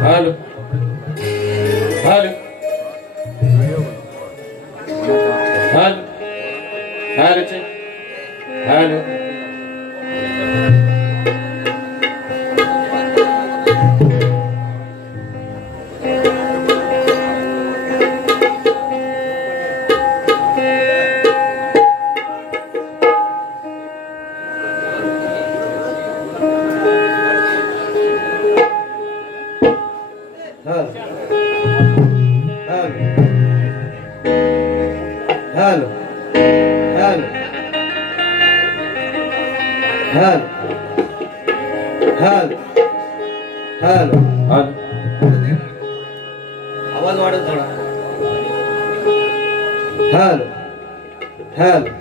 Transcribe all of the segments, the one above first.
Halo. Halo. Halo. Halo cek. Halo. Halo. Halo. Halo. Halo. Halo. Halo. आवाज वाढत थोडा. Hello hello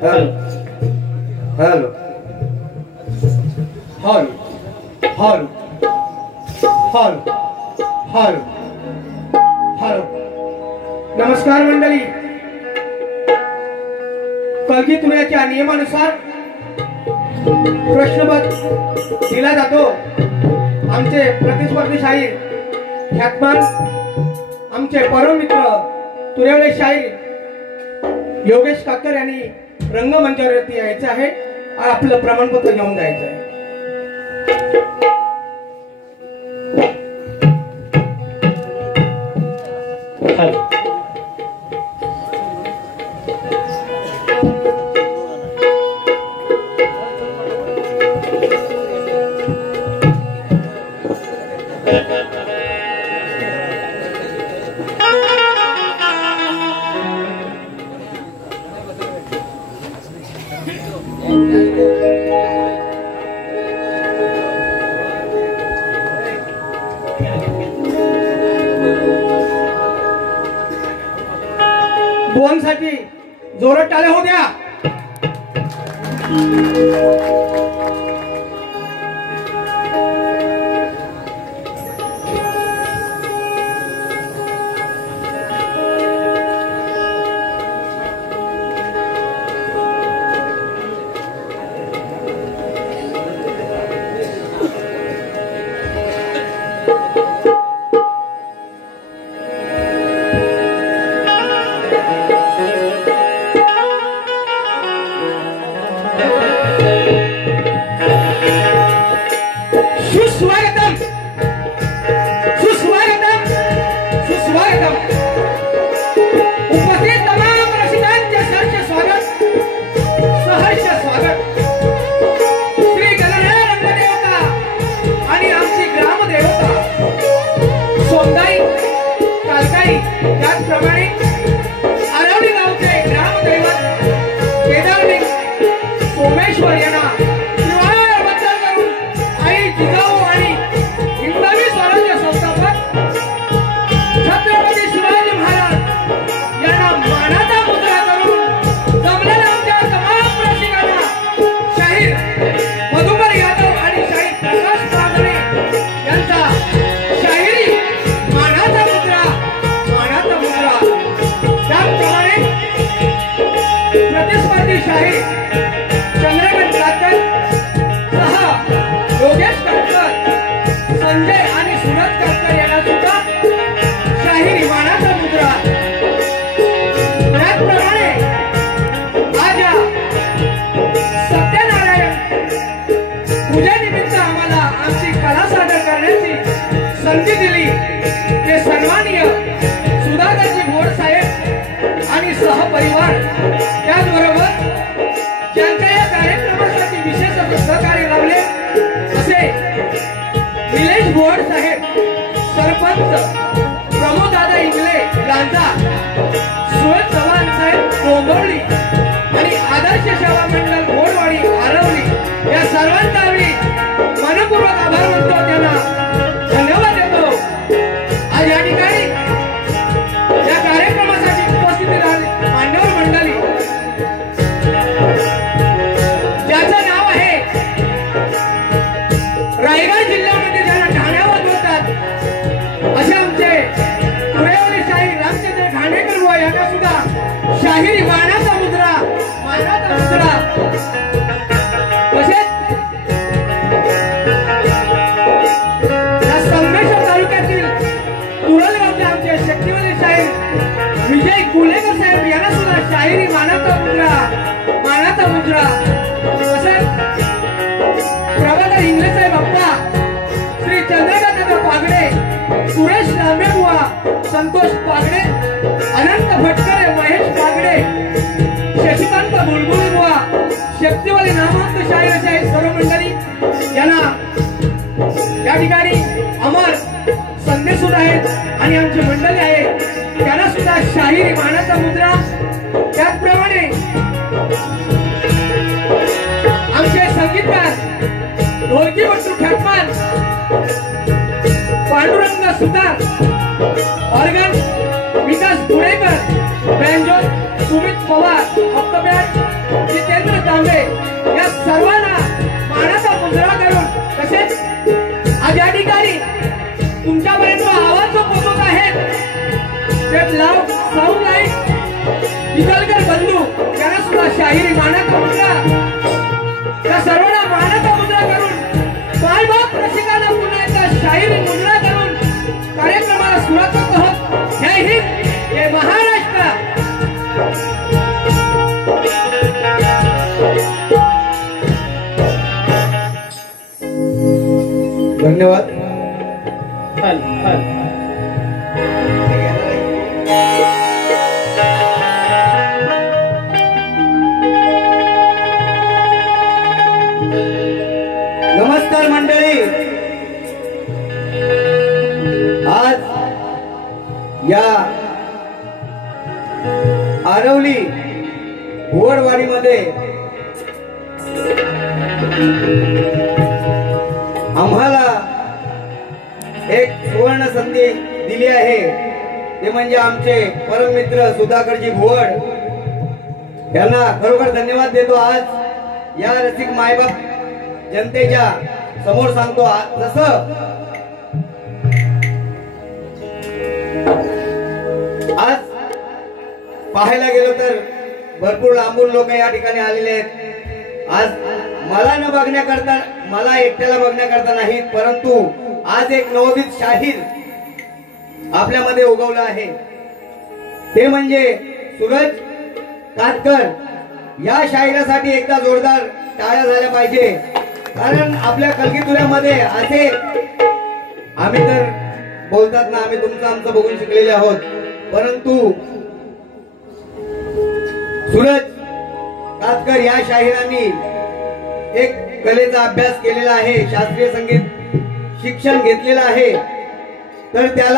hello hello hall hall hall hall hall. नमस्कार मंडळी. कलगी तुऱ्याच्या नियमानुसार प्रश्नपत्र दिला जातो. आमचे प्रतिस्पर्धी शाहीर ख्यातमान आमचे परम मित्र तुरेवले शाहीर योगेश काकर यांनी रंगमंचावरती यायचं आहे. आपलं प्रमाणपत्र घेऊन जायचं आहे. साठी जोरात टाळ्या होऊ द्या. त्याचप्रमाणे आरवली गावचे ग्रामदैवत केदारलिंग सोमेश्वर यांना विवाहाबद्दल करून आई जिजाऊ आणि हिंदवी स्वराज्य संस्थापक छत्रपती शिवाजी महाराज यांना मानाचा मुद्रा करून जमलेल्या आमच्या तमाम रसिकांना शाहीर मधुकर यादव आणि शाहीर प्रकाश कांबळे यांचा शाहिरी मानाचा मुद्रा त्याचप्रमाणे प्रतिस्पर्धी शाहीर चंद्रकांत काकर सह योगेश काकर संजय आणि सुरज काकर यांना सुद्धा शाहिरी मानाचा मुद्रा. त्याचप्रमाणे आज या सत्यनारायण पूजेनिमित्त आम्हाला आमची कला सादर करण्याची संधी दिली ते सन्माननीय सुधाकरजी भोर साहेब आणि सहपरिवार, त्याचबरोबर ज्यांच्या या कार्यक्रमासाठी विशेष सहकार्य लावले असे निलेश भोर साहेब, सरपंच प्रमोद दादा इंगले लांजा, सुरज चव्हाण साहेब डोंबिवली आणि आदर्श सेवा मंडळ घोडवाडी आरवली या सर्वांचा आम्ही मनपूर्वक आभार मानतो. त्यांना धन्यवाद देतो. आज या ठिकाणी या कार्यक्रमासाठी उपस्थित राहिले मान्यवर मंडळी, ज्याचं नाव आहे रायगड जिल्ह्यामध्ये ज्याला ठाण्यावर बोलतात असे आमचे तुरेवले शाहीर रामचंद्र ठाणेकर बुवा यांना सुद्धा शाहिरी मानाचा मुद्रा तसेच या संगमेश्वर तालुक्यातील तुरलगावचे आमचे शक्तिवली शाहीर विजय कुलेकर साहेब यांना सुद्धा शाहिरी मानाचा मुद्रा तसेच प्रभाकर इंगले साहेब अप्पा, श्री चंद्रकांत पागडे, सुरेश लांबे बुवा, संतोष पागडे, अनंत भटकरे, महेश पागडे, शशिकांत बुलबुल बुवा, शक्तिवाली नामवंत शाहीर असे सर्व मंडळी यांना या ठिकाणी अमर संदेश सुद्धा आहेत आणि आमची मंडळी आहे त्यांना सुद्धा शाहिरी मानाचा मुद्रा. त्याचप्रमाणे आमचे संगीतकार ढोलकी बट्टू ख्यातमान पांडुरंग सुतार, ऑर्गन विकास धुळेकर, बँजो सुमित पवार, ऑक्टोबॅट जितेंद्र तांबे या सर्वांना मानाचा मुजरा करून तसेच आज या ठिकाणी तुमच्यापर्यंत आवाज जो पोहोचत आहे ते लाव साऊंड लाईट विजलकर बंधू यांना सुद्धा शाहिरी मानाचा मुजरा या सर्वांना मानाचा मुजरा करून मायबाप रसिकांना पुन्हा एकदा शाहिरी मुजरा करून कार्यक्रमाला सुरुवात करत आहोत. जय हिंद, जय महाराष्ट्र. धन्यवाद. नमस्कार मंडळी. आज या आरवली भुवडवाडीमध्ये आम्हाला एक सुवर्ण संधी दिली आहे. ते म्हणजे आमचे परममित्र सुधाकरजी भुवड यांना खरोखर धन्यवाद देतो. आज या रसिक मायबाप जनतेच्या समोर सांगतो. जसं आज पाहायला गेलो तर भरपूर लांबून लोक या ठिकाणी आलेले आहेत. आज मला न बघण्याकरता, मला एकट्याला बघण्याकरता नाहीत, परंतु आज एक नवोदित शाहीर आपल्यामध्ये उगवला आहे. ते म्हणजे सूरज कातकर. या शाहिरासाठी एकदा जोरदार टाळ्या झाल्या पाहिजे. कारण आपल्या कलगीतुऱ्यामध्ये असे आम्ही तर बोलतात ना, आम्ही तुमचं आमचं बघून शिकलेले आहोत, परंतु सूरज कातकर या शाहिरांनी एक कलेचा अभ्यास केलेला आहे, शास्त्रीय संगीत शिक्षण घेतलेलं आहे. तर त्या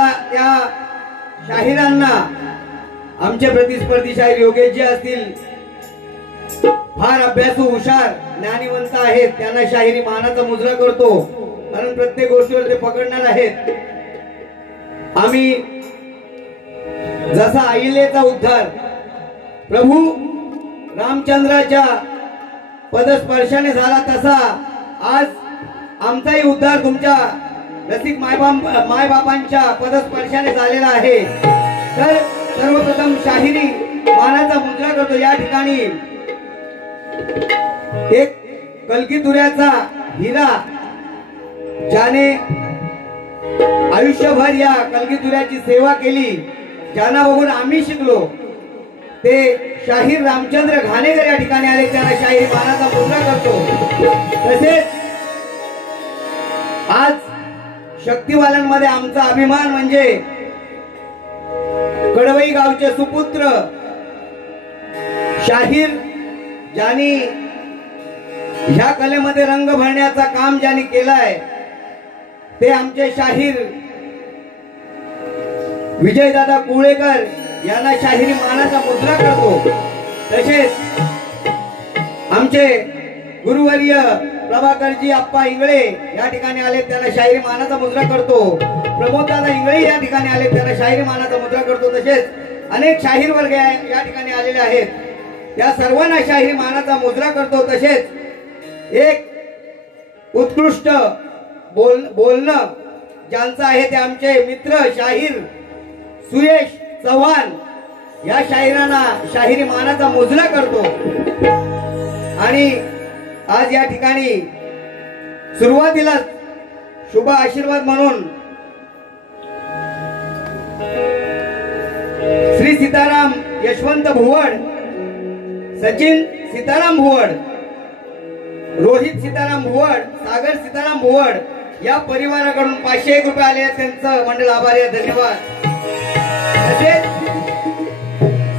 शाहिरांना आमचे प्रतिस्पर्धी शाहीर योगेशजी असतील, फार अभ्यासू हुशार ज्ञानीवंत आहेत. त्यांना शाहिरी मानाचा मुजरा करतो, कारण प्रत्येक गोष्टीवर ते पकडणार आहेत. आम्ही जसा अहिल्याचा उद्धार प्रभू रामचंद्राच्या पदस्पर्शाने झाला, तसा आज आमचाही उद्धार तुमच्या रसिक मायबापांच्या पदस्पर्शाने झालेला आहे. तर सर्वप्रथम शाहिरी मानाचा मुजरा करतो. या ठिकाणी एक कलगीतुऱ्याचा हिरा, ज्याने आयुष्यभर या कलगीतुऱ्याची सेवा केली, ज्यांना बघून आम्ही शिकलो, ते शाहीर रामचंद्र घाणेकर या ठिकाणी आले. त्यांना शाहिरी मानाचा मुजरा करतो. तसेच आज शक्तिवाल्यांमध्ये आमचा अभिमान म्हणजे कडवई गावचे सुपुत्र शाहीर, ज्यांनी ह्या कलेमध्ये रंग भरण्याचा काम ज्यांनी केलाय, ते आमचे शाहीर विजयदादा कुळेकर यांना शाहिरी मानाचा मुजरा करतो. तसेच आमचे गुरुवर्य प्रभाकरजी अप्पा इंगळे या ठिकाणी आले, त्यांना शाहिरी मानाचा मुजरा करतो. प्रमोददादा इंगळे या ठिकाणी आले, त्यांना शाहिरी मानाचा मुजरा करतो. तसेच अनेक शाहीर वर्ग या ठिकाणी आलेले आहेत, त्या सर्वांना शाहिरी मानाचा मुजरा करतो. तसेच एक उत्कृष्ट बोलणं ज्यांचं आहे ते आमचे मित्र शाहीर सुयश चव्हाण या शाहिरांना शाहिरी मानाचा मुजरा करतो. आणि आज या ठिकाणी सुरुवातीला शुभ आशीर्वाद म्हणून श्री सीताराम यशवंत भुवड, सचिन सीताराम भुवड, रोहित सीताराम भुवड, सागर सीताराम भुवड या परिवाराकडून 501 रुपये आले आहेत. त्यांचं मंडळ आभारी आहे, धन्यवाद. तसेच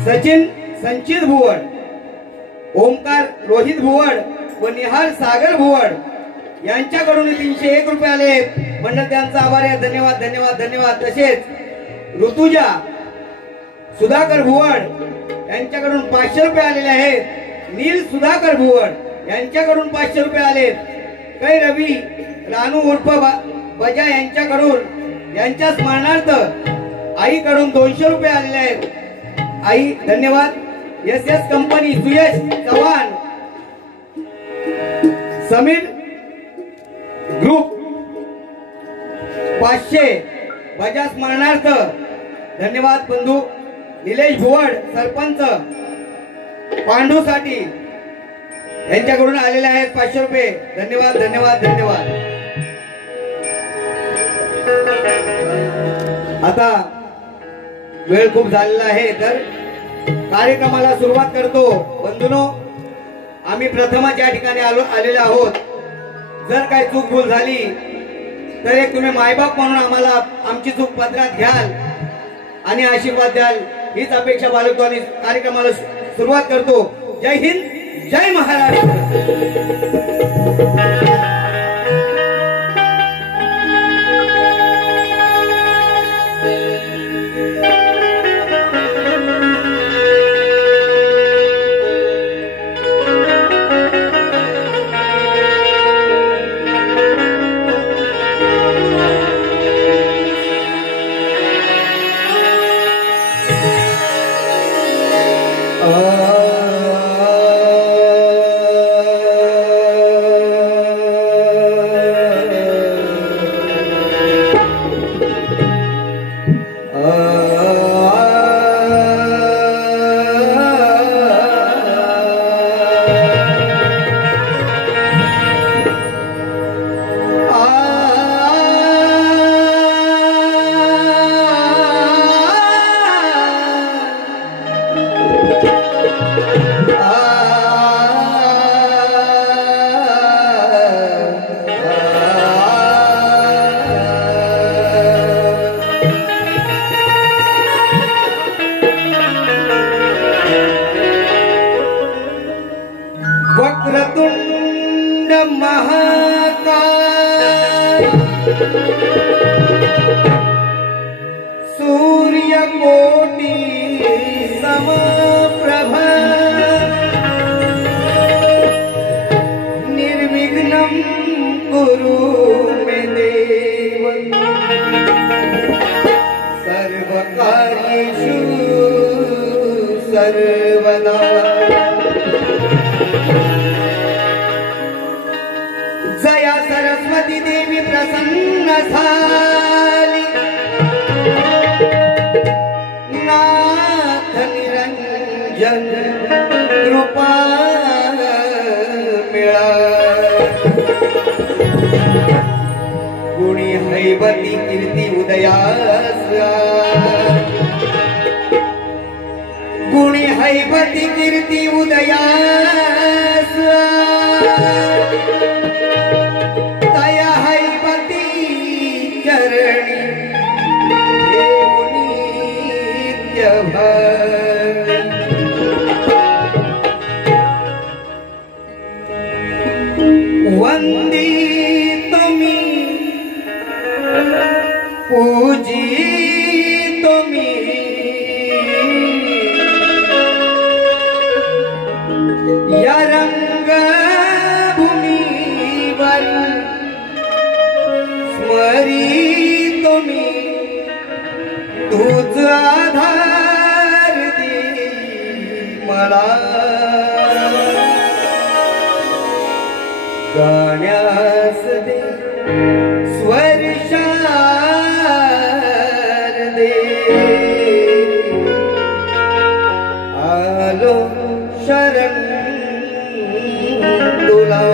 सचिन संचित भुवड, ओमकार रोहित भुवड व निहार सागर भुवड यांच्याकडून 301 रुपये आले आहेत. मंडळ त्यांचा आभारी आहे, धन्यवाद धन्यवाद धन्यवाद. तसेच ऋतुजा सुधाकर भुवड यांच्याकडून 500 रुपये आलेले आहेत. नील सुधाकर भुवड यांच्याकडून 500 रुपये आलेत. कै रवी रानू उर्फ बजा यांच्याकडून यांच्या स्मरणार्थ आईकडून 200 रुपये आलेले आहेत. आई धन्यवाद. SS company Suyash Chavan, Sameer group 500 Bajaj स्मरणार्थ धन्यवाद बंधू. निलेश भुवड सरपंच पांडूसाठी यांच्याकडून आलेले आहेत 500 रुपये. धन्यवाद धन्यवाद धन्यवाद. आता वेळ खूप झालेला आहे तर कार्यक्रमाला सुरुवात करतो. बंधूंनो, आम्ही प्रथमच या ठिकाणी आलेले आहोत. जर काही चूक भूल झाली तर एक तुम्ही मायबाप म्हणून आम्हाला आमची चूक पदरात घ्याल आणि आशीर्वाद द्याल हीच अपेक्षा बाळगतो आणि कार्यक्रमाला सुरुवात करतो. जय हिंद, जय महाराष्ट्र. वक्रतुंड महाकाय सूर्यकोटि समप्रभ निर्विघ्नं कुरु मे देव सर्वकार्येषु सर्वदा. जया सरस्वती देवी प्रसन्न झाली नाथ निरंजन कृपा मिळा. गुणी हैवती कीर्ती उदयास गुणी हैवती कीर्ती उदयास तया हैवती चरणी वंदितो मी पूजितो मी या रंगभूमीवर स्मरितो मी तूच आधार दे मला गाण्यास दे स्वर दे आलो शरण तुला.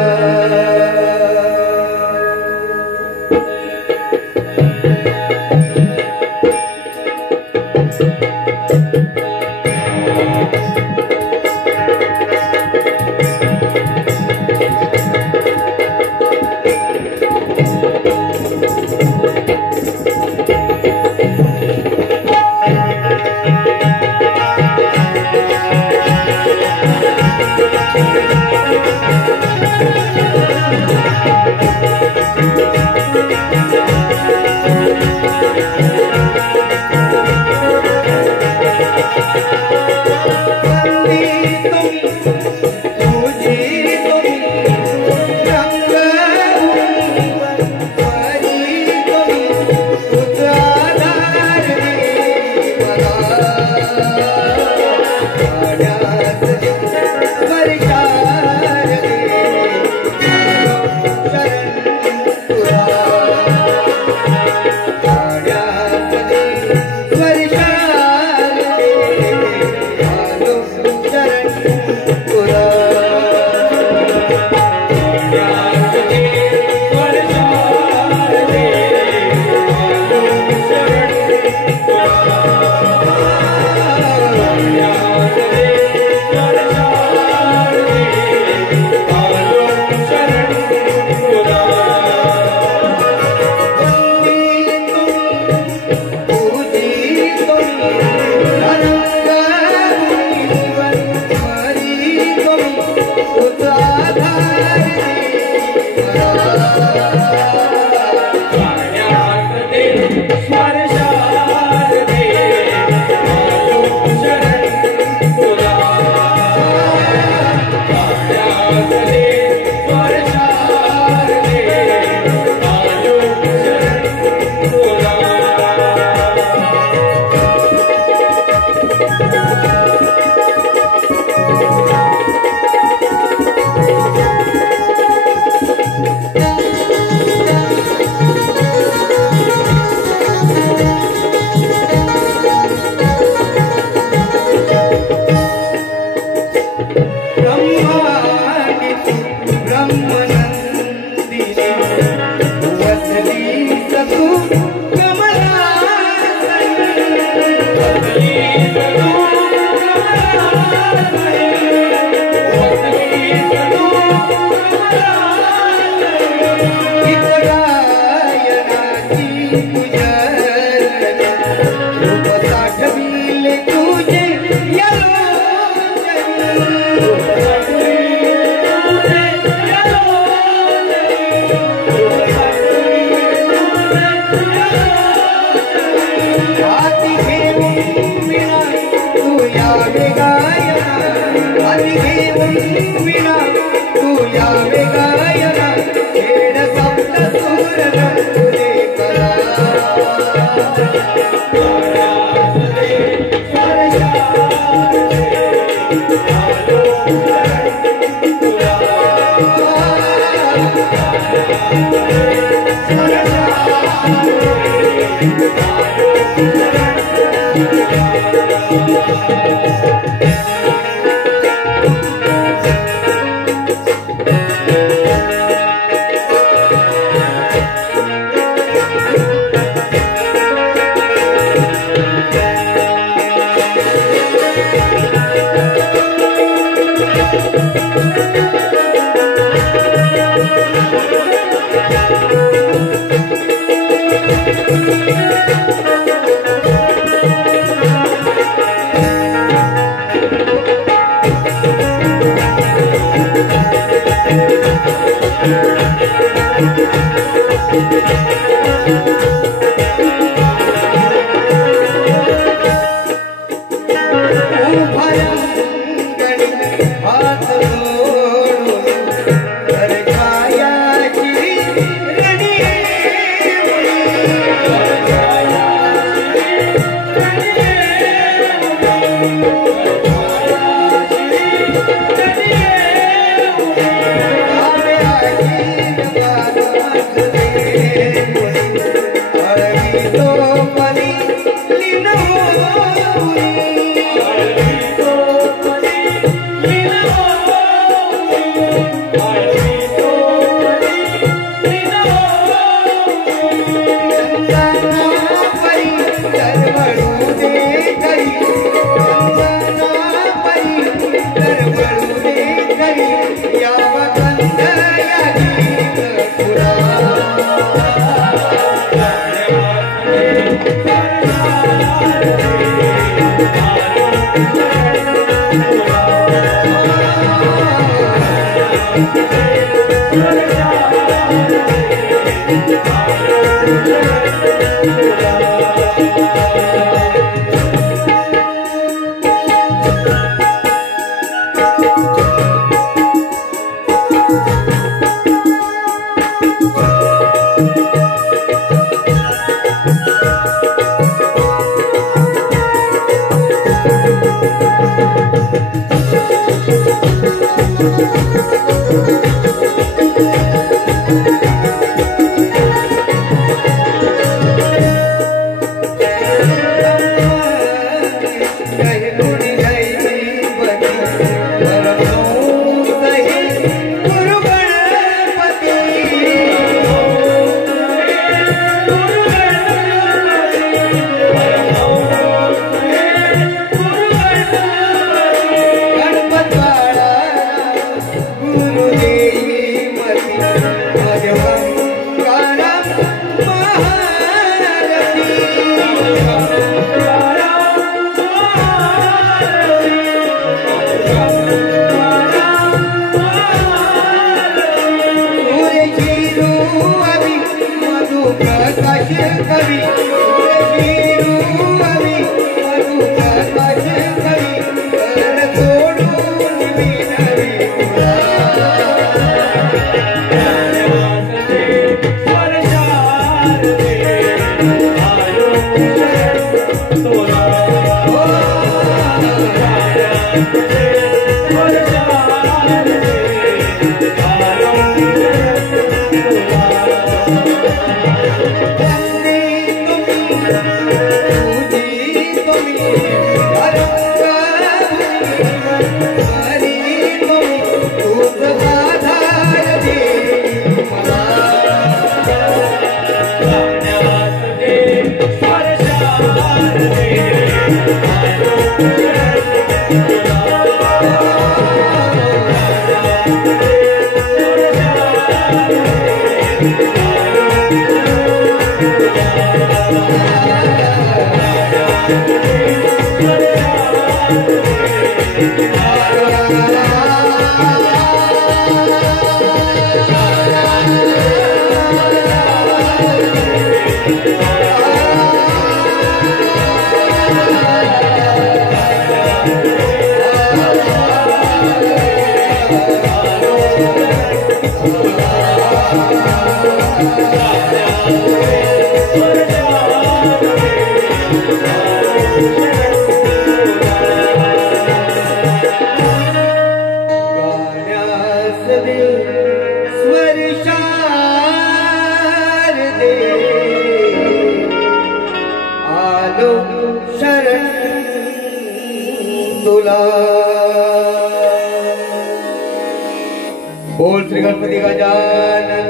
बोल श्री गणपती गजानन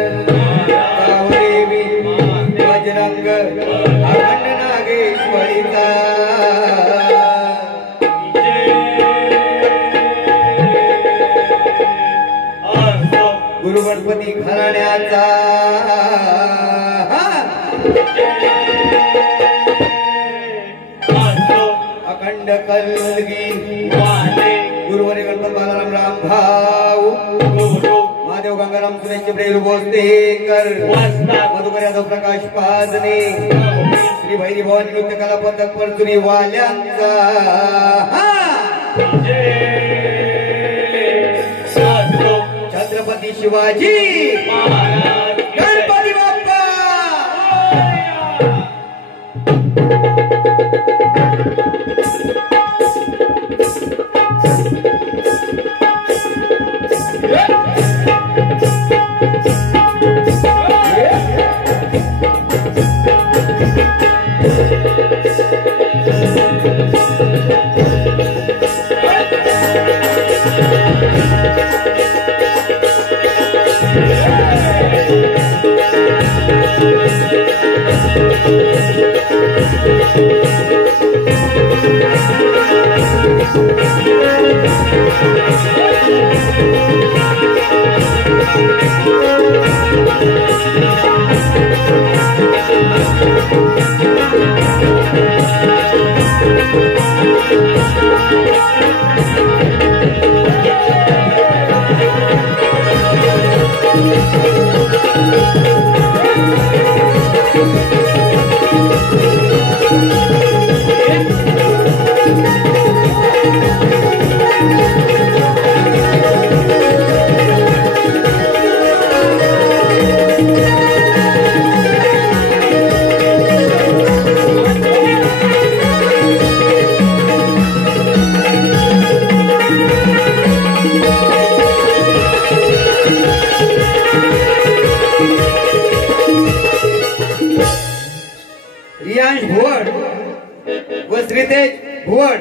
देवी बजरंग अखंड नागेश्वरीचा गुरु गणपती घराण्याचा अखंड कलगी गुरुवारी गणपत बालाराम राम भाऊ महादेव गंगाराम सुरेश प्रेरू बोस्तेकर मधुकर यादव प्रकाश पाजने श्री भैरी भवानी नृत्य कला पथक परचुरी वाल्यांचा छत्रपती शिवाजी गणपती बाप्पा व श्रीतेज भुवड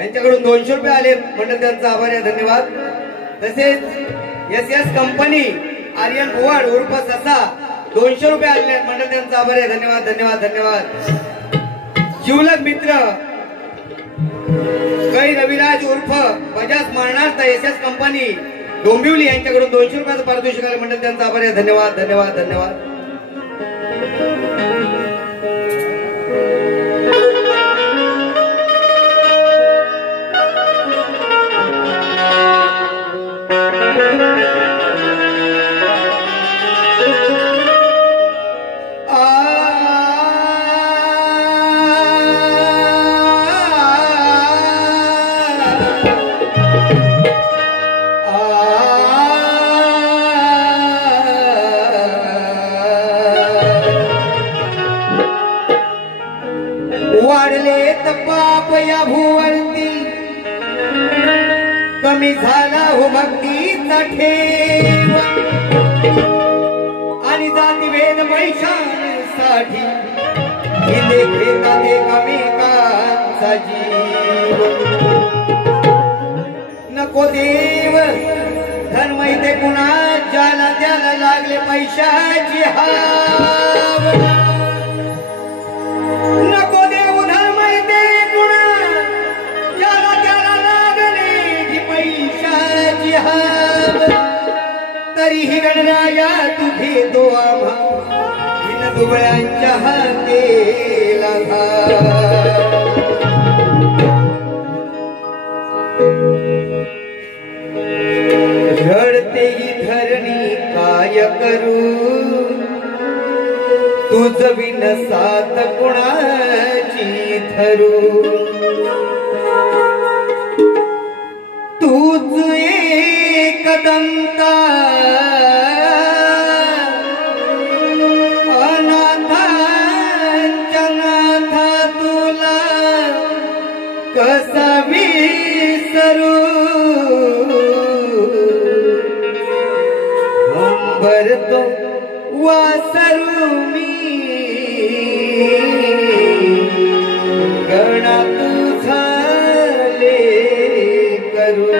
यांच्याकडून 200 रुपये आले मंडळ त्यांचा आभार आहे धन्यवाद। तसेच एस कंपनी आर्यन भुवड उर्फ ससा 200 रुपये आले मंडळ त्यांचा आभार आहे धन्यवाद धन्यवाद धन्यवाद। जीवलग मित्र कै रविराज उर्फ बजाज मारणार एस कंपनी डोंबिवली यांच्याकडून 200 रुपयाचं पारितोषिक आले मंडळ त्यांचा आभार आहे धन्यवाद धन्यवाद धन्यवाद। वाढले पाप या भुवरती कमी झाला हो भक्तीचा ठेव आणि जाती भेद पैशांसाठी इथे घेतात एकमेकांचा जीव। नको देव धर्म इथे कुणाच्याला त्याला लागले पैशाची हाव। नको देव धर्म इथे कुणा हा केला रडते ही धरणी काय करू तुझ बिन साथ कुणाची धरू तूच एकदंता अनाथांच्या नाथा तुला कसा विसरू अंबरतो वासरू मी गणा तुझा करू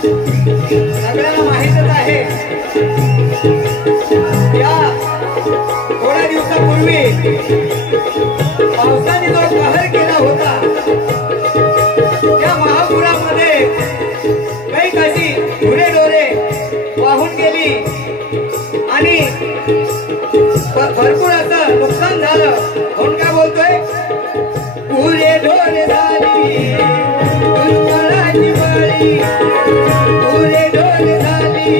सगळ्यांना माहितच आहे या थोड्या दिवसापूर्वी पावसाने जो कहर केला होता त्या महापुरामध्ये काही कशी गुरेढोरे वाहून गेली आणि भरपूर असं नुकसान झालं. म्हणून काय बोलतोय, गुरेढोरे झाली दुष्काळाची बळी, गुरेढोरे झाली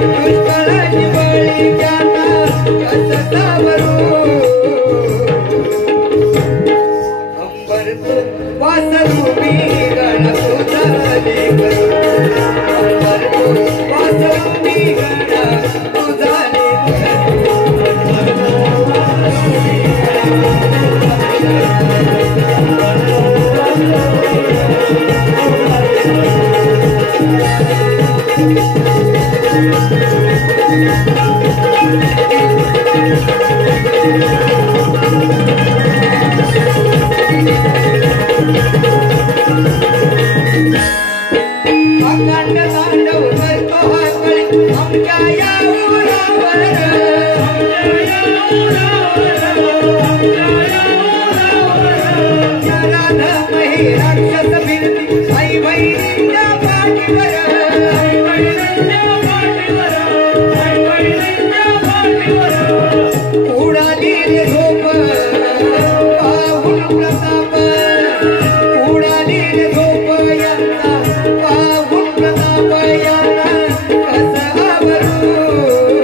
दुष्काळाची बळी, त्यांना कसं सावरू अंबरतो वासरू मी गण तुझा लेकरू, अंबरतो वासरू मी गण तुझा अखंड तांडव करतो हा कळी आमच्या या उरावर, राधामही राक्षस फिरती आई बहिणीच्या पाठीवर, उडाली रे झोप पाहून प्रताप, उडाली रे झोप यांचा पाहून प्रताप, यांना कसं आवरू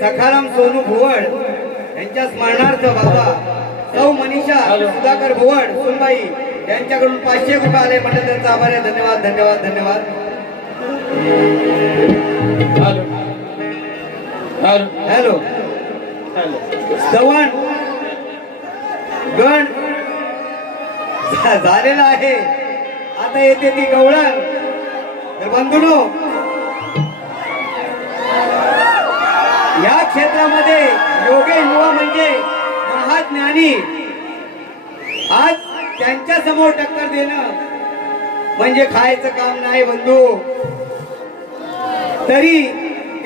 सखाराम सोनू भुवड यांच्या स्मरणार्थ बाबा सौ मनीषा सुधाकर भुवड सुनबाई यांच्याकडून 500 रुपये आले म्हणजे त्यांचा आभार आहे. धन्यवाद धन्यवाद धन्यवाद. हॅलो श्रवण गण झालेला आहे. आता येते ती गवळण. तर बंधूंनो, या क्षेत्रामध्ये योगे युवा म्हणजे महाज्ञानी. आज त्यांच्या समोर टक्कर देणं म्हणजे खायचं काम नाही बंधू. तरी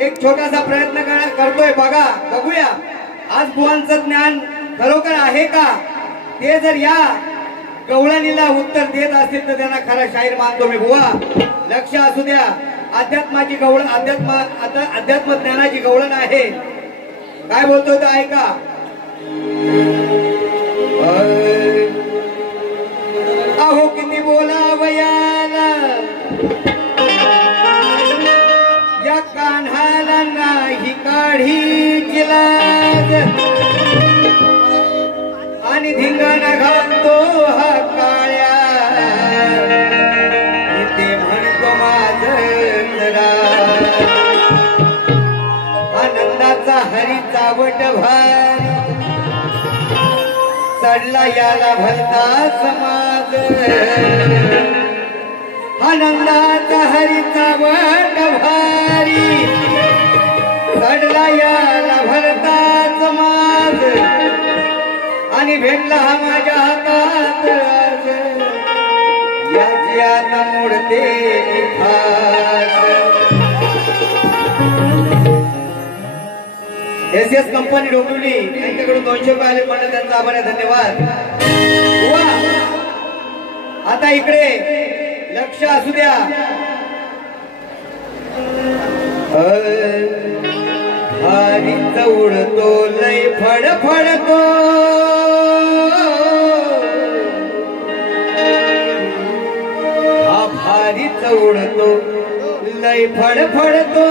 एक छोटासा प्रयत्न करतोय. बघूया आज बुवांचं ज्ञान खरोखर आहे का. ते जर या गवळणीला उत्तर देत असतील तर त्यांना खरा शाहीर मानतो मी. बुवा लक्ष असू द्या. अध्यात्माची गवळण, अध्यात्म ज्ञानाची गवळण आहे. काय बोलतोय तर ऐका. अहो किती बोलावयाला या कान्हाला नाही काढीची लाज. आणि धिंगाणा घालतो हा काळ्या. ते म्हणतो माझं आनंदाचा हरी चावट भारी. चढला याला भलता समाज आनंदाचा हरीचा वट भारी चढला याला भलता समाज आणि भेटला हा माझ्या हातात आज याची आता मोडते एस कंपनी डोंबिवली यांच्याकडून 200 रुपये आले म्हणून त्यांचा आभार आहे, धन्यवाद. आता इकडे लक्ष असू द्या. हरीचा उडतो लय फडफडतो हा भारीचा उडतो लय फडफडतो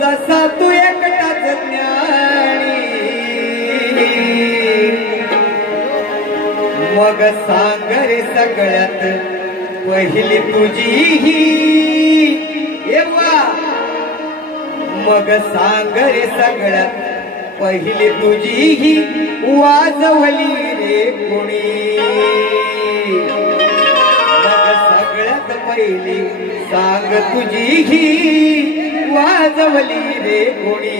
जसा तू एकटाच ज्ञानी मग सांग रे सगळ्यात पहिली तुझी ही मग सांग रे सगळ्यात पहिली तुझी ही वाजवली रे कोणी मग सगळ्यात पहिली सांग तुझी ही वाजवली रे कोणी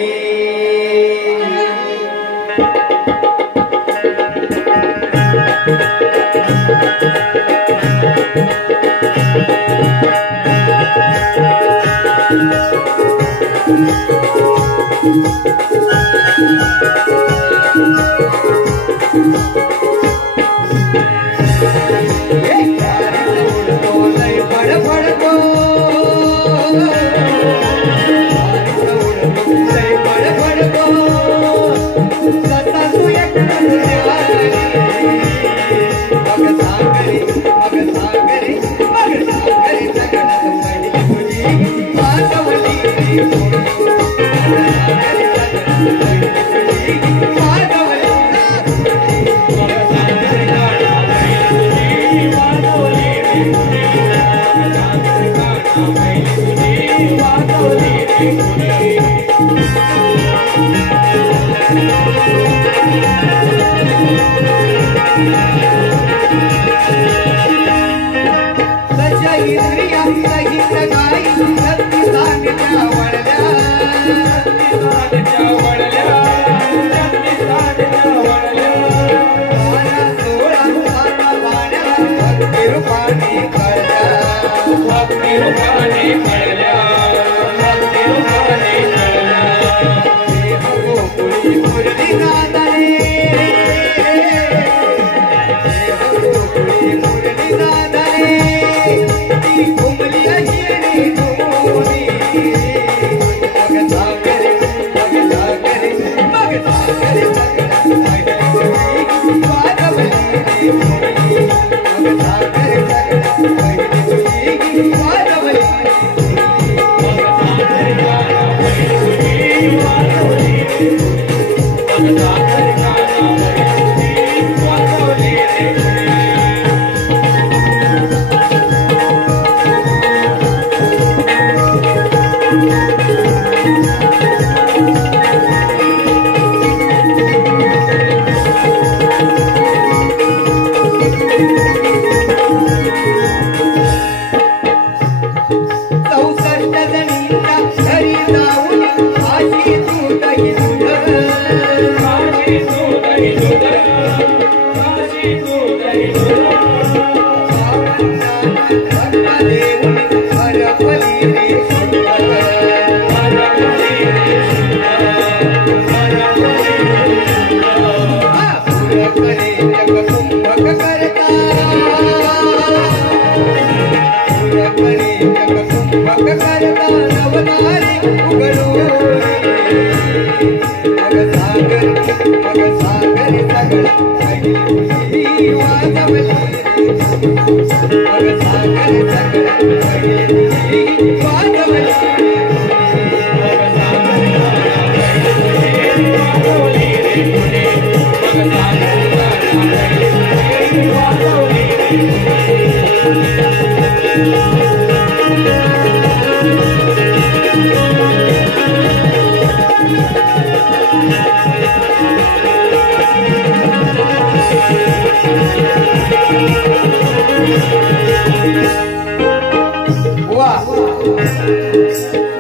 वा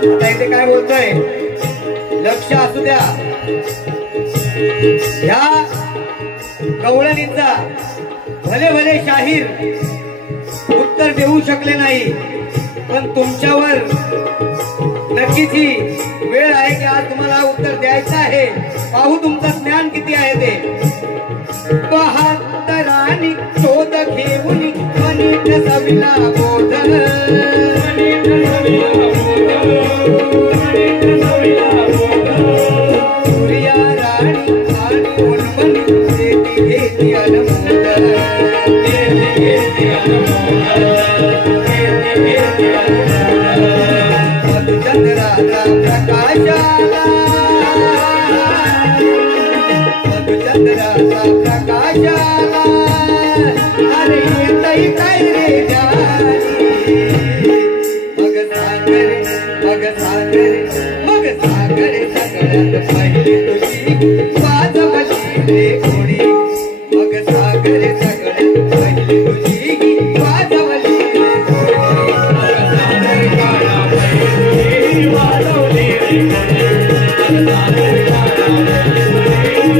आता इथे काय बोलतोय लक्ष असू द्या. ह्या गवळणीचा भले भले शाहीर उत्तर देऊ शकले नाही, पण तुमच्यावर नक्कीच ही वेळ आहे की आज तुम्हाला उत्तर द्यायचं आहे. पाहू तुमचं ज्ञान किती आहे ते. बहात्तरानी शोध घेऊन मनीत सविला बोध, सूर्या राणी आणि उन्मनी देती घेती अनमोद, मधुचंद्राचा प्रकाशाला, मधुचंद्राचा प्रकाशाला अरे येतई काय रे जानी. मग सागर मग सागर मग सागर सगळ्यात पहिली तुझी वाजवली रे कोणी. मग सागर सगळ्यात पहिली तुझी वाजवली रे कोणी.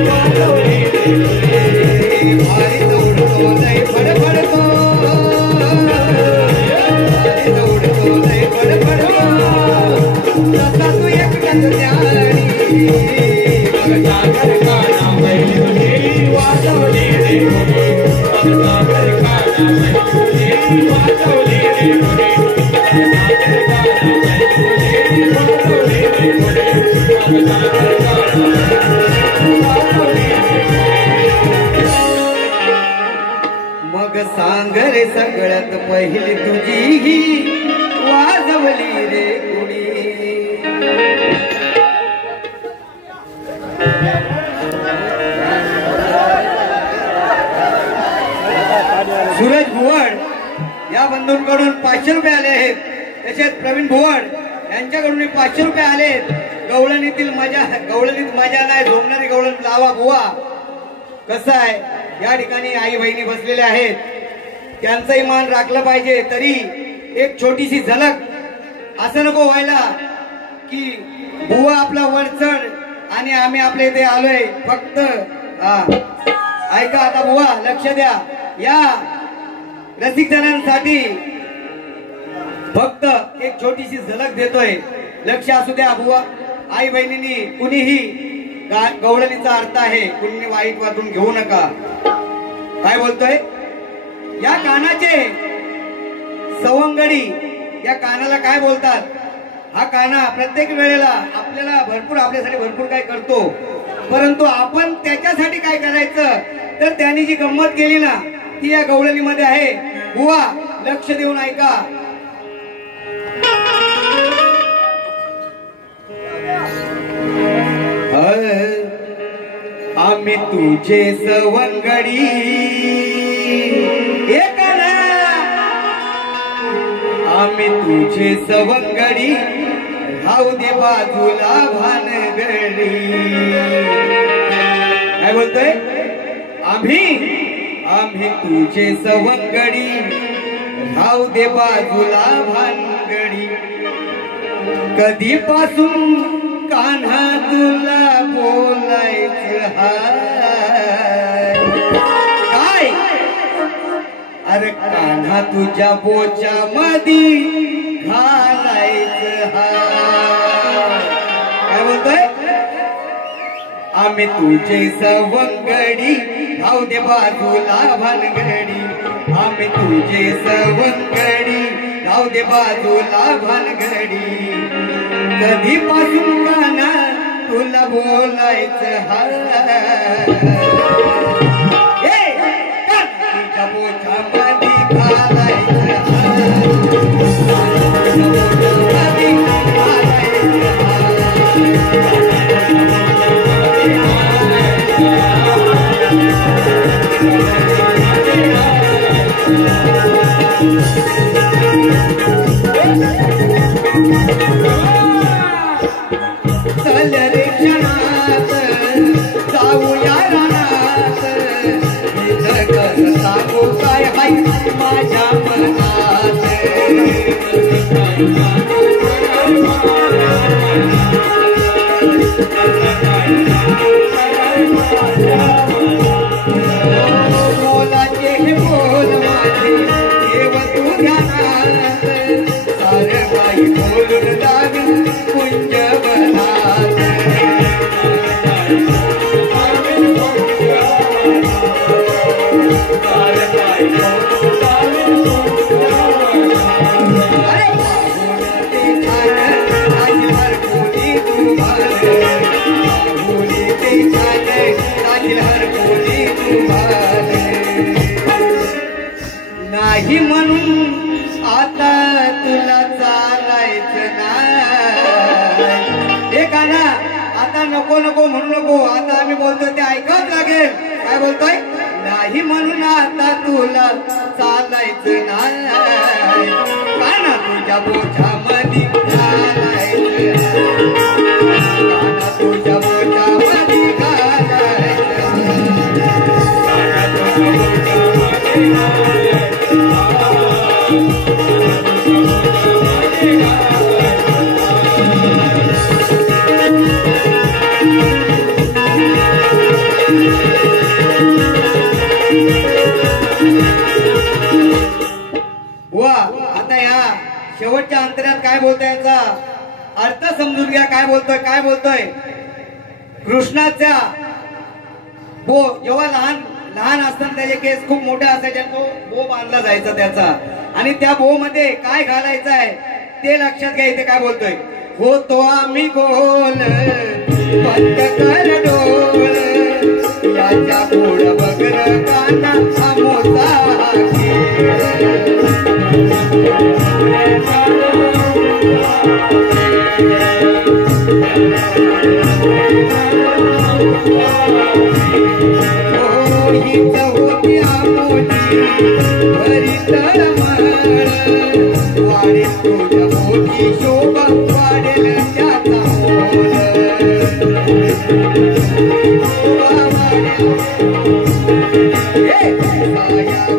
वाजवली रे भारी दौडतो लय फडफडतो, भारी दौडतो लय फडफडतो, तसा तू एकटाच न्यारी. मग सागर काना पहिली तुझी वाजवली रे कोणी. मग सागर काना पहिली तुझी वाजवली रे कोणी. सागर काना पहिली तुझी वाजवली रे कोणी. मग सागर काना वाजवली रे कोणी. मग सांगर सगळ्यात पहिली तुझी ही वाजवली रे कुणी. सूरज भुवड या बंधूंकडून 500 रुपये आले आहेत. तसेच प्रवीण भुवड यांच्याकडून 500 रुपये आले आहेत. गवळणीतील मजा, गवळणीत मजा नाही झोमणारी गवळण लावा बुवा. कसं आहे या ठिकाणी आई बहिणी बसलेल्या आहेत, त्यांचाही मान राखलं पाहिजे. तरी एक छोटीशी झलक असं नको व्हायला की बुवा आपला वरचढ आणि आम्ही आपल्या इथे आलोय फक्त. ऐका आता बुवा लक्ष द्या. या रसिकजनांसाठी फक्त एक छोटीशी झलक देतोय, लक्ष असू द्या बुवा. आई बहिणींनी कुणीही गवळणीचा अर्थ आहे, कुणी वाईट वाटून घेऊ नका. काय बोलतोय या कानाचे सवंगडी, या कानाला काय बोलतात. हा काना प्रत्येक वेळेला आपल्याला भरपूर, आपल्यासाठी भरपूर काय करतो, परंतु आपण त्याच्यासाठी काय करायचं तर त्यांनी जी गंमत केली ना ती या गवळणीमध्ये आहे. बुवा लक्ष देऊन ऐका. आम्ही तुझे सवंगडी एक ना, आम्ही तुझे सवंगडी राहू दे बाजूला भानगडी. काय बोलतोय आम्ही तुझे सवंगडी राहू दे बाजूला भानगडी. कधीपासून कान्हा तुला बोलायचं हाय काय. अरे कान्हा तुझ्या बोचा मधी घालायचं हाय. काय बोलतोय आम्ही तुझे सवंगडी राहू दे बाजूला भानगडी. आम्ही तुझे सवंगडी राहू दे बाजूला भानगडी. कधीपासून कान्हा तुला बोलायचं हाय. तुझ्या बोचा मधी घालायचं हाय. चल रे क्षणात जाऊया रानात. सांगू काय हाय माझ्या मोलाचे हे बोल माझे देव तू ध्यानात सारे काही बोलून लावी कुंजवनात नाही म्हणून आता तुला चालायचं नाही हे गाणं आता नको नको म्हणू नको आता आम्ही बोलतोय ते ऐकावंच लागेल काय बोलतोय नाही म्हणून आता तुला चालायचं नाही गाणं तुझ्या बोझ्यामध्ये घालायचं गाणं तुझ्या बोझ्यामध्ये आता या शेवटच्या अंतरात काय बोलतोय याचा अर्थ समजून घ्या काय बोलतोय कृष्णाच्या बो जेव्हा लहान असताना त्याचे केस खूप मोठे असायचे तो बो बांधला जायचा त्याचा आणि त्या बो मध्ये काय घालायचं आहे ते लक्षात घ्या इथे काय बोलतोय होतो आम्ही गोल बंद कर डोल याच्या गोड बगर काना मोठा होती आमोजी भरी तळमळ वाढेल तुझ्या मोठी शोभा वाढेल त्याचा मोल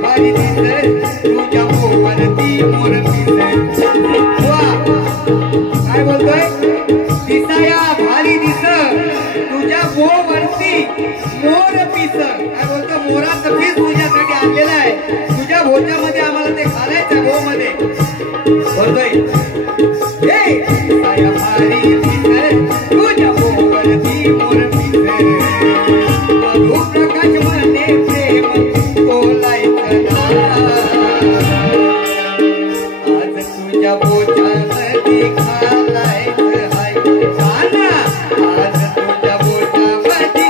भारी दिसत तुझ्या मोरती काय बोलतोय दिसाया भारी दिस तुझ्या वरती मोर पिस काय बोलतो मोराचं पीस तुझ्यासाठी आणलेलं आहे तुझ्या भोजामध्ये आम्हाला ते घालायचं गो मध्ये बोलतोय दिसाया भारी दिस तुझ्या वरती मोर पिस मधु प्रकाश मध्ये प्रेम तोलायचं आज तुझ्या भोजामध्ये घालायचं हाय गाणं आज तुझ्या भोजामध्ये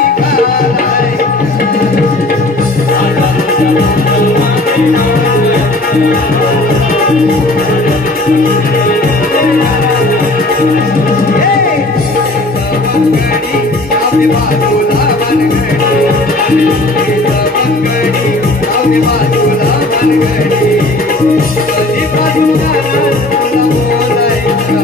बाजूला बनगडी बाजूला बनगडी कधी बाजूला बोलायचं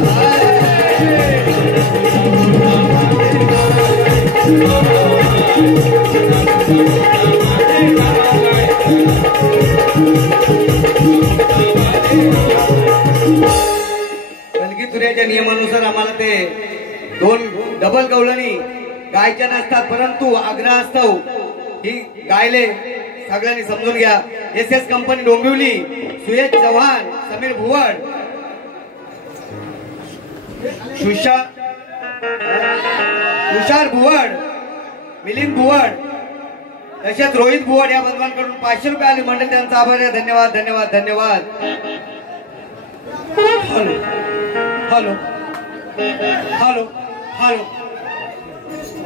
कलगी तुऱ्याच्या नियमानुसार आम्हाला ते 2 डबल कौलानी गायच्या नसतात परंतु आग्रहास्तव ही गायले सगळ्यांनी समजून घ्या SS कंपनी डोंबिवली सुयश चव्हाण समीर भुवड तुषार भुवड मिलिंद भुवड तसेच रोहित भुवड या बंधवांकडून 500 रुपये आले मंडळ त्यांचा आभार आहे धन्यवाद धन्यवाद धन्यवाद हॅलो हॅलो हॅलो हॅलो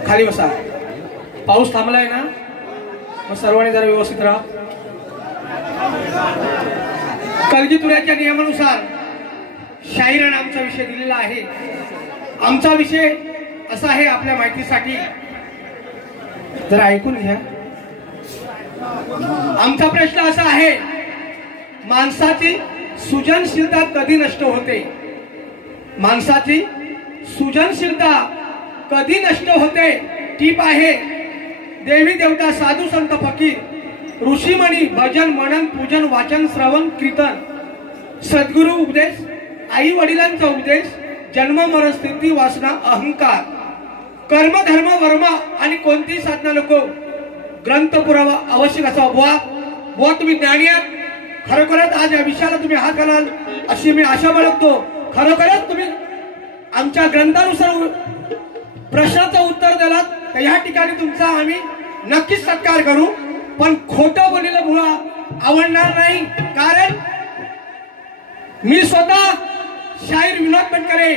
खाली बसा पाऊस थांबलाय ना मग सर्वांनी जरा व्यवस्थित राहा कलगी तुऱ्याच्या नियमानुसार शाहिराने आमचा विषय दिलेला आहे आमचा विषय असा आहे आपल्या माहितीसाठी जरा ऐकून घ्या आमचा प्रश्न असा आहे माणसाची सृजनशीलता कधी नष्ट होते माणसाची सृजनशीलता कधी नष्ट होते टीप आहे देवी देवता साधू संत फकीर ऋषीमणी भजन मनन पूजन वाचन श्रवण कीर्तन सद्गुरु उपदेश आई वडिलांचा उपदेश, जन्म मरण स्थिती वासना अहंकार, कर्म धर्म वर्म आणि कोणतीही साधना नको, ग्रंथ पुरावा आवश्यक असा बुवा तुम्ही ज्ञानी आहात, खरोखरच आज या विषयाला तुम्ही हात घालाल अशी मी आशा बाळगतो. खरोखरच तुम्ही आमच्या ग्रंथानुसार प्रश्नाचं उत्तर दिलात तर या ठिकाणी तुमचा आम्ही नक्कीच सत्कार करू. पण खोटं बोललेलं बुवा आवडणार नाही, कारण मी स्वतः शाहीर विनोद बनकरे,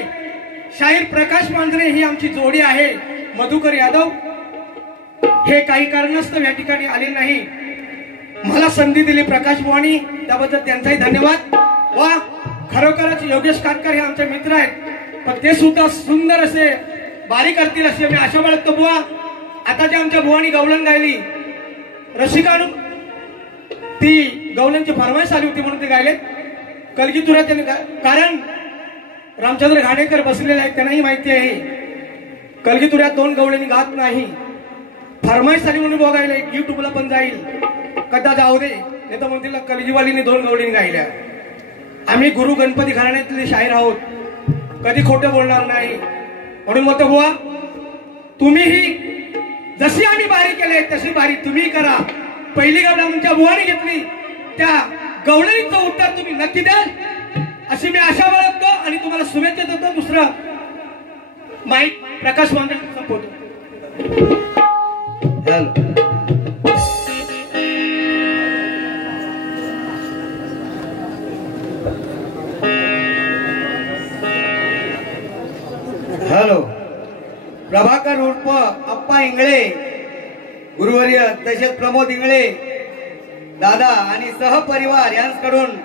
शाहीर प्रकाश मांजरे ही आमची जोडी आहे. मधुकर यादव हे काही कारणास्तव या ठिकाणी आले नाही, मला संधी दिली प्रकाश बुवानी, त्याबद्दल त्यांचाही धन्यवाद. वा खरोखरच योगेश काटकर हे आमचे मित्र आहेत, पण ते सुद्धा सुंदर असे बारी करतील अशी मी आशा बाळगतो. बुवा आता जे आमच्या बुवानी गवलन गायली, रसिकानु ती गवलनची फरमाईश आली होती म्हणून ते गायले. कलगीतुरा त्यांनी, कारण रामचंद्र घाणेकर बसलेले आहेत, त्यांनाही माहिती आहे कलगीतुऱ्यात 2 गवळणी गात नाही. फरमाईश आली म्हणून बघायला युट्यूबला पण जाईल, कदा जाऊ दे, नाही तर म्हणतील कलगीवालीने 2 गवळणी गायल्या. आम्ही गुरु गणपती घराण्यातले शाहीर आहोत, कधी खोटं बोलणार नाही. म्हणून मग बुवा तुम्हीही जशी आम्ही बारी केली तशी बारी तुम्ही करा. पहिली गवळण तुमच्या बुवाने घेतली, त्या गवळणीचं उत्तर तुम्ही नक्की द्याल अशी मी आशा बाळगतो आणि तुम्हाला शुभेच्छा देतो. दुसरं माईक प्रकाश मांजरे संपवतो. हॅलो, प्रभाकर उर्फ अप्पा इंगळे गुरुवर्य, तसेच प्रमोद इंगळे दादा आणि सहपरिवार यांच्याकडून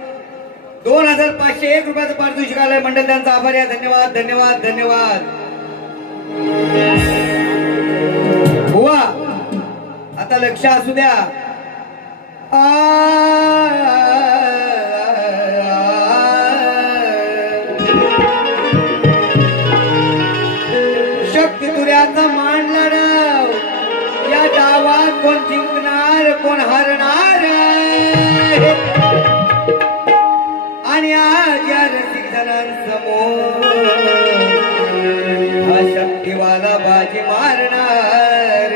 2501 रुपयाचं पारितोषिक आलंय. मंडळ त्यांचा आभारी आहे. धन्यवाद धन्यवाद धन्यवाद. बुवा आता लक्ष असू द्या. शक्ती तुऱ्याचा मांडला डाव, या डावात कोण जिंकणार कोण हारणार, आणि आज या रसिक जणांसमोर हा शक्तीवाला बाजी मारणार.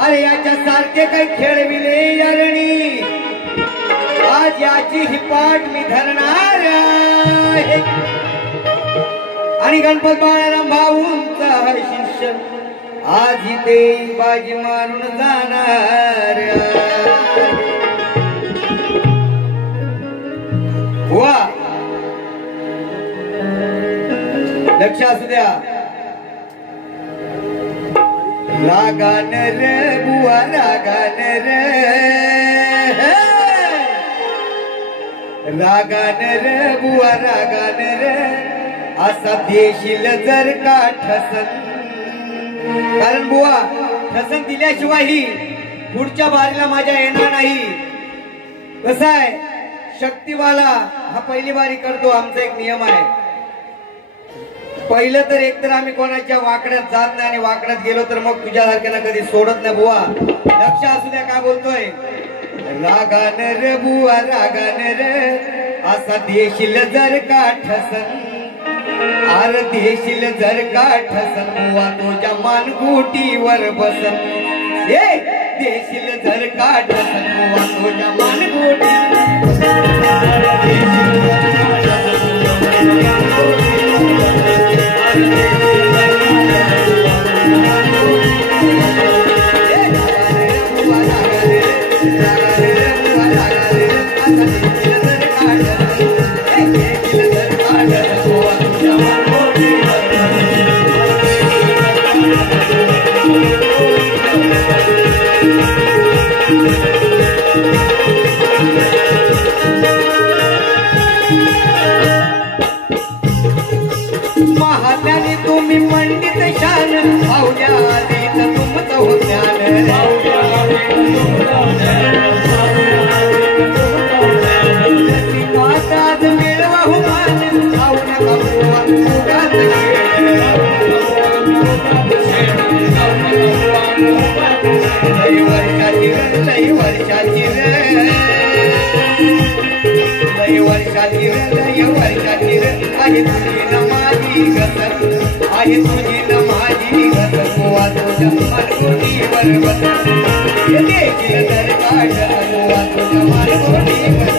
अरे याच्या सारखे काही खेळविले यारणी, आज याची ही पाठ मी धरणार. आणि गणपत बाळाराम भाऊंचा हा शिष्य आज इथे बाजी मारून जाणार. वा लक्ष असू द्या. रागान रे बुवा रागान रे, रागान रे बुवा रागान रे, असा देशील जर का ठसन. कारण बुवा ठसन दिल्याशिवाय ही पुढच्या बारीला माझ्या येणार नाही. कसं आहे, शक्तीवाला हा पहिली बारी करतो, आमचा एक नियम आहे. पहिलं तर एकतर आम्ही कोणाच्या वाकड्यात जात नाही, आणि वाकड्यात गेलो तर मग तुझ्यासारख्याला कधी सोडत नाही. बुवा लक्ष असू द्या काय बोलतोय. रागान रे बुवा रागान रे, असा देशील जर का ठसन, आर देशील जर का ठसन, बुवा तुझ्या मानगुटीवर बसन. ए देशील जर का ठसन, बुवा तुझ्या मानगुटी महात्याने तुम्ही पंडित शान, भावल्या आधी तर तुमचं हो ज्ञान. आज मिळवा हो मान, भावल्या लई वर्षाची रे, लई वर्षाची रे, लई वर्षाची वर्षाची आहे तुझी न माझी घसर आहे तुझी न माझी घसर गोवा तुझ्या मालगुटीवर बसर देशील तर काढ गोवा तुझ्या मालगुटीवर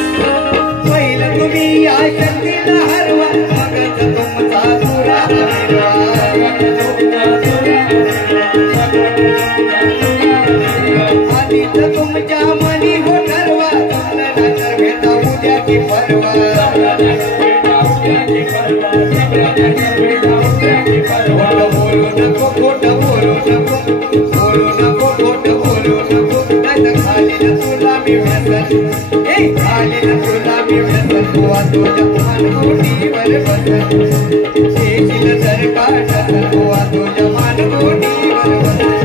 पहिलं तुम्ही या शक्तीला हरवा मगच तुमचा पुरा आधी तर तुमच्या मनी हो ठरवा तुम्हाला तर भेटा उद्याची परवा बोलू नको खोट बोलू नको बोलू नको खोट बोलू नको नाही खाली न तुला मी व्यसन खाली न तुला मी व्यसन गोवा तुझ्या मानगुटीवर बसन देशील तर काढ गोवा तुझ्या मानगुटीवर बसन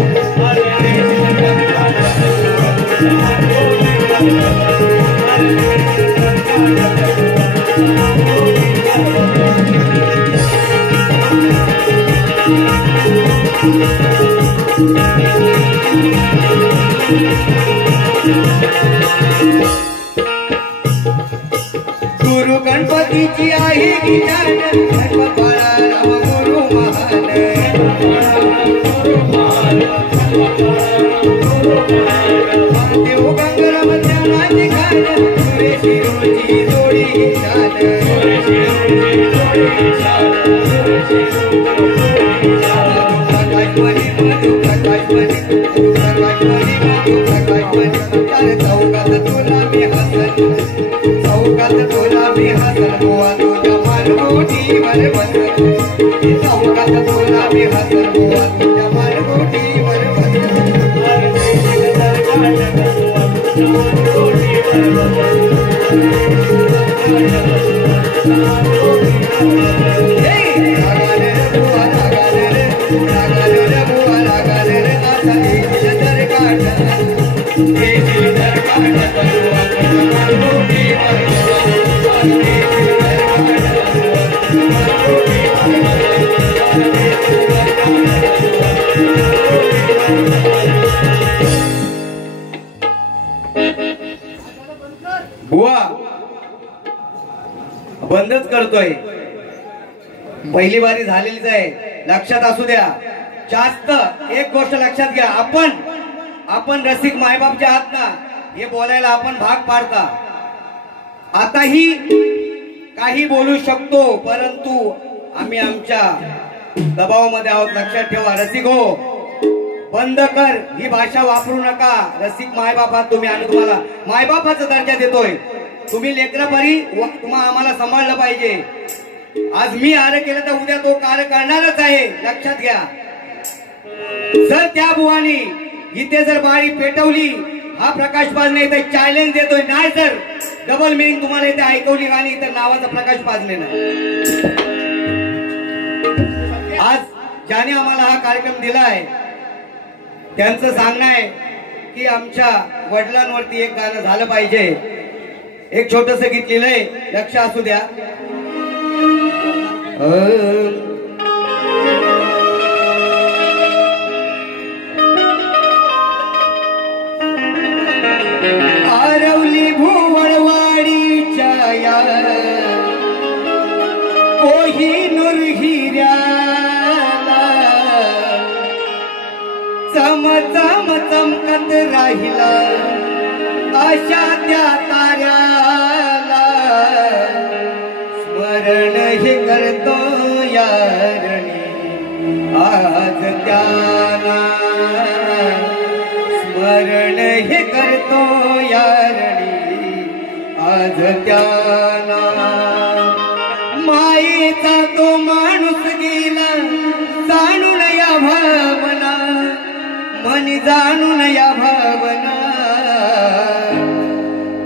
गुरु गणपतीची आहे ज्ञान धर्म बाळाराम गुरु महान देव गंगाराम ज्ञानाची खान सुरेशी रोजी जोडी शान चौकात तुला मी हसन चौकात तुला मी हसन गोवा तुझ्या मालगुटीवर बसन चौकात तुला मी हसन गोवा तुझ्या मालगुटीवर बसन बुवा बंदच करतोय पहिली बारी झालेलीच आहे लक्षात असू द्या जास्त एक गोष्ट लक्षात घ्या आपण रसिक मायबापच्या आहात ना हे बोलायला आपण भाग पाडता आताही काही बोलू शकतो परंतु आम्ही आमच्या दबावामध्ये आहोत लक्षात ठेवा रसिक हो बंद कर ही भाषा वापरू नका रसिक मायबापात तुम्ही आम्ही तुम्हाला मायबापाचा दर्जा देतोय तुम्ही लेकरापरी तुम्हाला आम्हाला सांभाळलं पाहिजे आज मी आर केलं तर उद्या तो कार्य करणारच आहे लक्षात घ्या जर त्या बुवानी इथे जर बाळी पेटवली हा प्रकाश पाजणे तर चॅलेंज देतोय नाही सर डबल मिनिंग तुम्हाला इथे ऐकवली गाणी तर नावाचा प्रकाश पाजले नाही आज ज्याने आम्हाला हा कार्यक्रम दिलाय त्यांचं सांगणं आहे की आमच्या वडिलांवरती एक गाणं झालं पाहिजे एक छोटस गीत लिहिलंय लक्ष असू द्या आरवली भुवळवाडीच्या या कोहिनूर हिऱ्याला चम चम चमकत राहिला अशा त्या ताऱ्याला स्मरण हे करतो यारणी आज त्याला स्मरण हे करतो यारणी आज त्याला मायेचा तो माणूस गेला जाणून या भावना मनी जाणून या भावना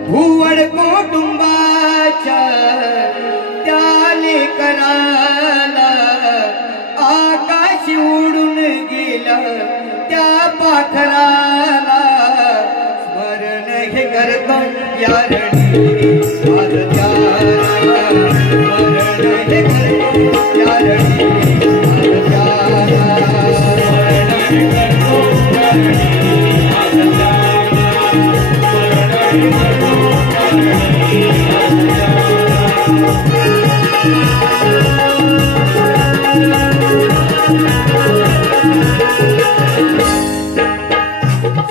भुवड कुटुंबा पाखराला स्मरण हे करतो यारणी आज त्याला स्मरण हे करतो यारणी आज त्याला स्मरण हे करतो यारणी आज त्याला स्मरण हे करतो यारणी आज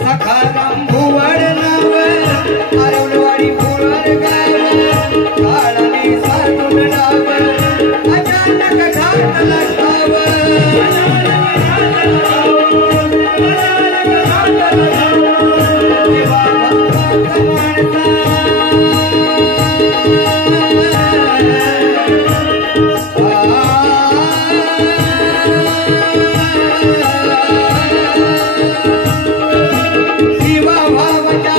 सखाराम भुवड नाव आरवणवाडी भुवर गाव काळाने साधून डाव अचानक घातला ठाव देवा बाबाचा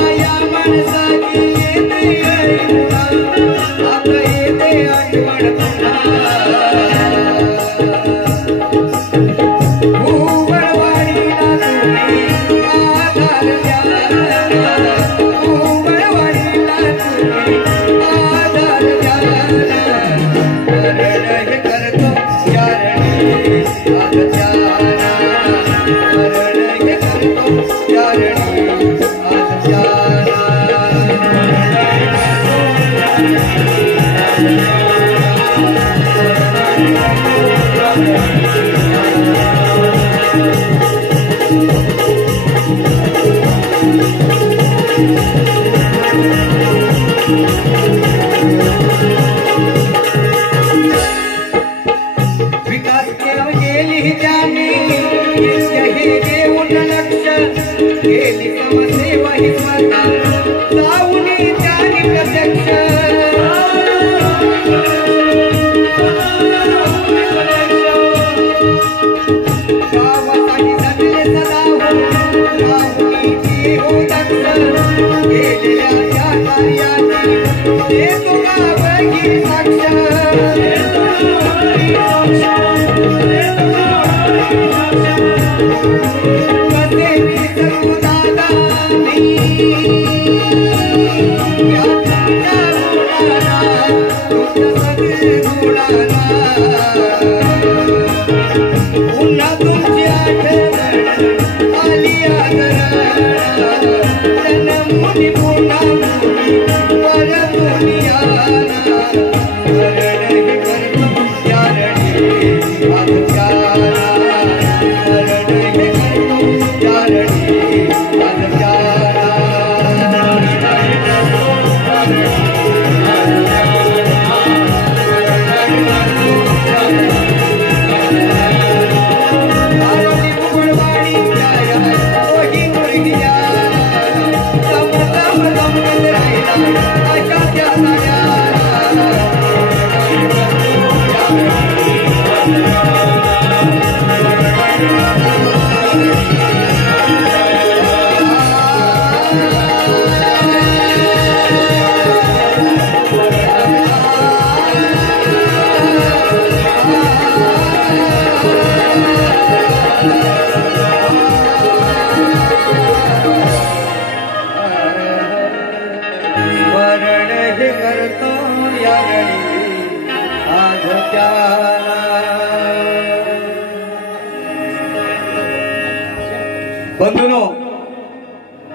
बंधूनो,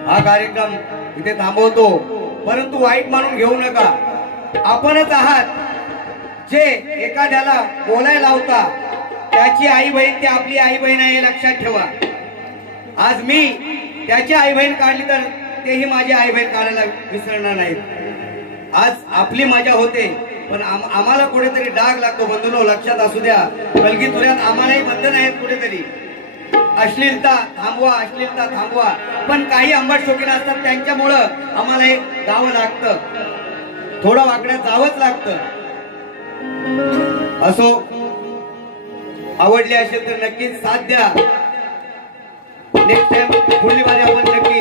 हा कार्यक्रम इथे थांबवतो, परंतु वाईट मानून घेऊ नका. आपणच आहात जे एखाद्याला बोलायला लावता, त्याची आई बहीण ती आपली आई बहीण आहे, लक्षात ठेवा. आज मी त्याची आई बहीण काढली तर तेही माझी आई बहीण काढायला विसरणार नाहीत. आज आपली मजा होते, पण आम्हाला कुठेतरी डाग लागतो. बंधूंनो, लक्षात असू द्या, कलगी तुऱ्यात आम्हालाही बंधन आहेत कुठेतरी. अश्लीलता थांबवा, अश्लीलता थांबवा. पण काही आंबट शौकीन असतात, त्यांच्यामुळं आम्हाला हे जावं लागतं, थोडं वाकड्यात जावंच लागतं. असो, आवडली असेल तर नक्कीच साथ द्या. नेक्स्ट टाइम पुढली बारी आपण नक्की